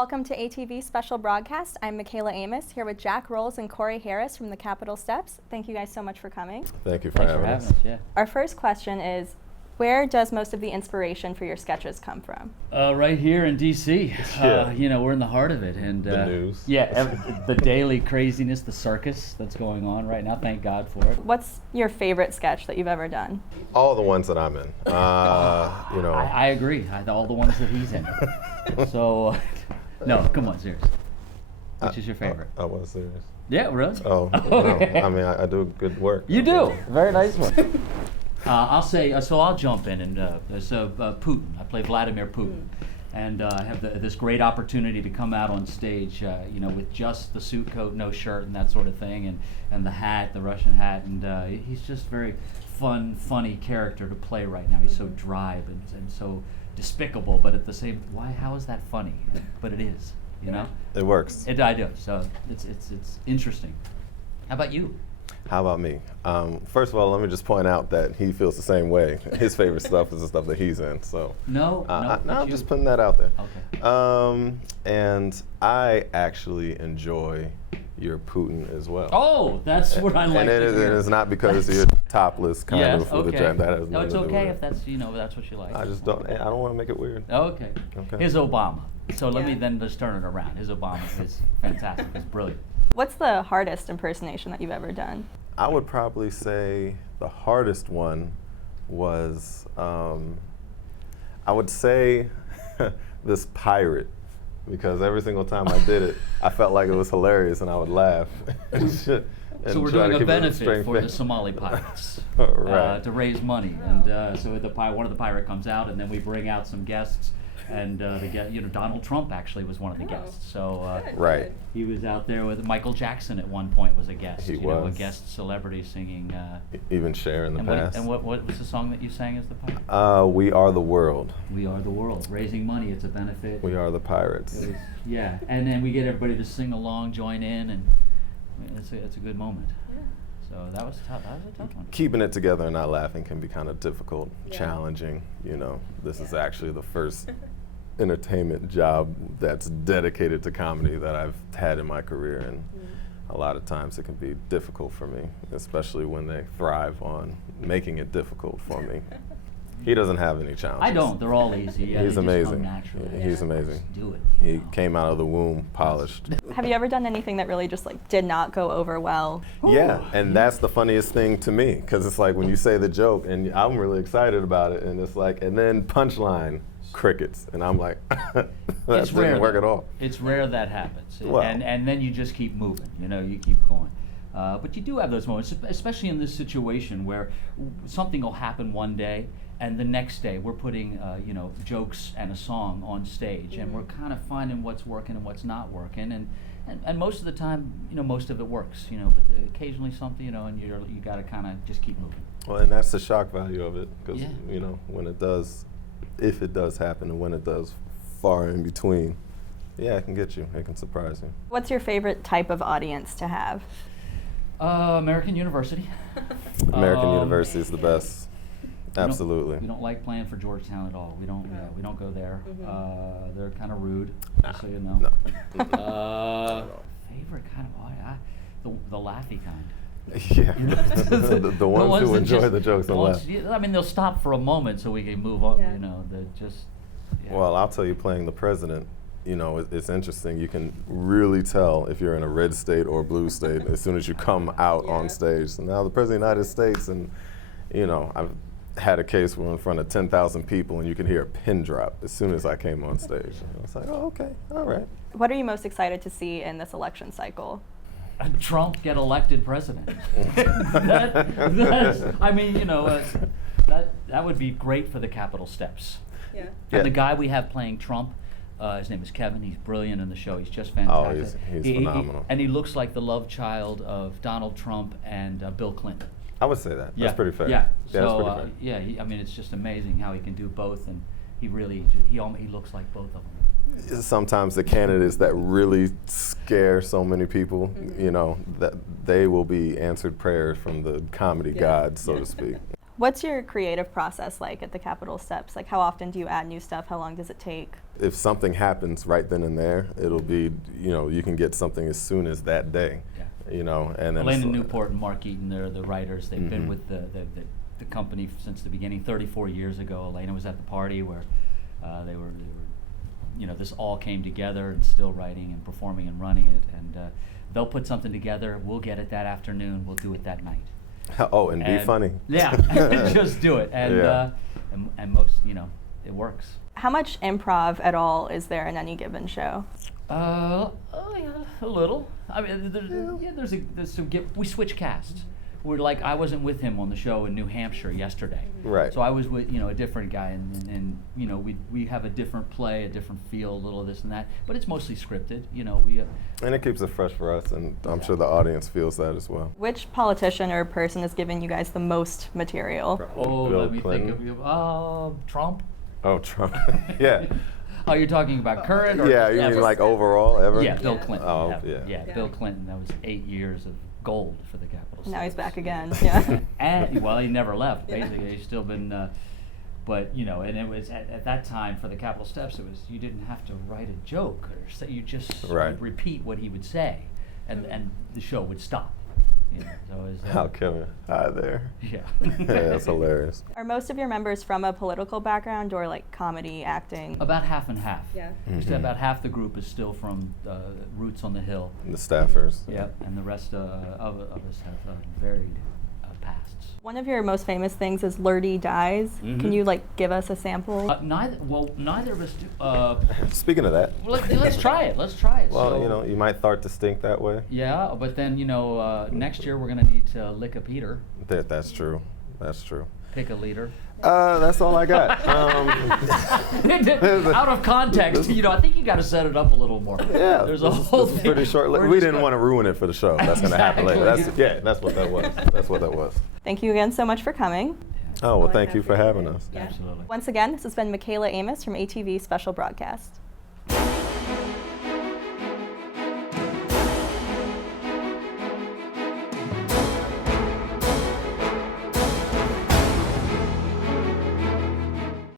Welcome to ATV Special Broadcast. I'm Michaela Amos, here with Jack Rowles and Corey Harris from the Capitol Steps. Thank you guys so much for coming. Thank you for having us. Yeah. Our first question is, where does most of the inspiration for your sketches come from? Right here in D.C. Yeah. We're in the heart of it. And The news. Yeah, the daily craziness, the circus that's going on right now. Thank God for it. What's your favorite sketch that you've ever done? All the ones that I'm in. I agree. All the ones that he's in. So, no, come on, serious. Which is your favorite? I was serious. Yeah, really? Oh, Okay. no. I mean, I do good work. You do. Very nice one. I'll say, so I'll jump in, and there's Putin. I play Vladimir Putin, and I have this great opportunity to come out on stage, with just the suit coat, no shirt, and that sort of thing, and the hat, the Russian hat, and he's just very funny character to play right now. He's so dry and so despicable, but at the same, how is that funny? But it is, It works. I do. So it's interesting. How about you? How about me? First of all, let me just point out that he feels the same way. His favorite stuff is the stuff that he's in. So No, I'm just putting that out there. Okay. And I actually enjoy your Putin as well. Oh, that's what I like. And to hear. it's not because you're topless kind Yes, of with okay. the dress. That has No, it's nothing to do okay with if it. that's what you like. I don't want to make it weird. Okay. Okay. Here's Obama. So let me then just turn it around. His Obama is fantastic. It's brilliant. What's the hardest impersonation that you've ever done? I would probably say the hardest one was, I would say this pirate, because every single time I did it, I felt like it was hilarious and I would laugh. So we're try to doing a keep benefit straight for the face. Somali pirates Right. to raise money, and so one of the pirate comes out, and then we bring out some guests, and Donald Trump actually was one of the guests. So Right. he was out there with Michael Jackson at one point was a guest. He a was. guest celebrity singing. Even Cher in the and past. what was the song that you sang as the pirate? We Are the World. We Are the World, raising money. It's a benefit. We are the pirates. It was, yeah, and then we get everybody to sing along, join in, and it's a good moment. Yeah. So that was tough. That was a tough one. Keeping it together and not laughing can be kind of difficult, challenging. This is actually the first entertainment job that's dedicated to comedy that I've had in my career, and a lot of times it can be difficult for me, especially when they thrive on making it difficult for me. He doesn't have any challenges. I don't. They're all easy. Yeah, He's they just come amazing. naturally. He's amazing. Just do it. He came out of the womb polished. Have you ever done anything that really just did not go over well? Yeah, and that's the funniest thing to me, because it's like when you say the joke and I'm really excited about it, and it's like, and then punchline, crickets, and I'm like, that It's rare didn't work at all. It's rare that happens, Well. and then you just keep moving. You keep going. But you do have those moments, especially in this situation where something will happen one day, and the next day we're putting jokes and a song on stage, and we're kind of finding what's working and what's not working, and most of the time, most of it works, but occasionally something, and you got to kind of just keep moving. Well, and that's the shock value of it, because Yeah. when it does, if it does happen, and when it does, far in between, it can get you. It can surprise you. What's your favorite type of audience to have? American University. American University is the best. Absolutely. We don't like playing for Georgetown at all. We don't go there. They're kind of rude, just so you know. No. Favorite kind of audience, the laughy kind. Yeah. The ones who that enjoy just- the jokes and laugh. I mean, they'll stop for a moment so we can move on. Yeah. They're just. Yeah. Well, I'll tell you, playing the president, it's interesting. You can really tell if you're in a red state or a blue state as soon as you come out on stage. So now the president of the United States, and I've had a case where in front of 10,000 people, and you can hear a pin drop as soon as I came on stage. And I was like, oh, okay, all right. What are you most excited to see in this election cycle? Trump get elected president. That would be great for the Capitol Steps. Yeah. And the guy we have playing Trump, his name is Kevin. He's brilliant in the show. He's just fantastic. Oh, he's phenomenal. And he looks like the love child of Donald Trump and Bill Clinton. I would say that. That's pretty fair. Yeah. That's So pretty fair. it's just amazing how he can do both, and he looks like both of them. Sometimes the candidates that really scare so many people, that they will be answered prayers from the comedy gods, so to speak. What's your creative process like at the Capitol Steps? Like, how often do you add new stuff? How long does it take? If something happens right then and there, it'll be, you can get something as soon as that day. Yeah. And then Elena Newport and Mark Eaton, they're the writers. They've been Mhm. with the company since the beginning, 34 years ago. Elena was at the party where they were, this all came together, and still writing and performing and running it. And they'll put something together. We'll get it that afternoon. We'll do it that night. Oh, and be funny. Yeah, just do it. And Yeah. and most, it works. How much improv at all is there in any given show? Yeah, a little. I mean, there's some we switch casts. We're like, I wasn't with him on the show in New Hampshire yesterday. Right. So I was with, a different guy, and we have a different play, a different feel, a little of this and that, but it's mostly scripted, And it keeps it fresh for us, and I'm sure the audience feels that as well. Which politician or person has given you guys the most material? Oh, Bill let me Clinton. think of Trump. Oh, Trump. Yeah. Oh, you're talking about current or Yeah, just you ever? mean like overall, ever? Yeah, Bill Clinton. Oh, yeah. yeah. Bill Clinton. That was 8 years of gold for the Capitol. Now he's Steps. back again. Yeah. And well, he never left. Basically, he's still been. But and it was at that time for the Capitol Steps. It was you didn't have to write a joke or say, you just Right. repeat what he would say, and the show would stop. So it was, How Kevin? Hi there. yeah. Yeah, that's hilarious. Are most of your members from a political background or like comedy, acting? About half and half. Yeah. Just about half the group is still from Roots on the Hill. The staffers. Yep, and the rest of us have varied pasts. One of your most famous things is Lurdy Dies. Mhm. Can you like give us a sample? Neither of us do. Speaking of that, Let's try it. Let's try it. well, So, you might start to stink that way. Yeah, but then next year we're gonna need to lick a Peter, That's true. That's true. pick a leader. That's all I got. Out of context, I think you got to set it up a little more. Yeah, there's a this is- whole this is thing. pretty short. We're We just didn't gonna- want to ruin it for the show. That's going to happen later. Exactly. That's what that was. That's what that was. Thank you again so much for coming. Oh, well, thank you for having us. Yeah. Absolutely. Once again, this has been Michaela Amos from ATV Special Broadcast.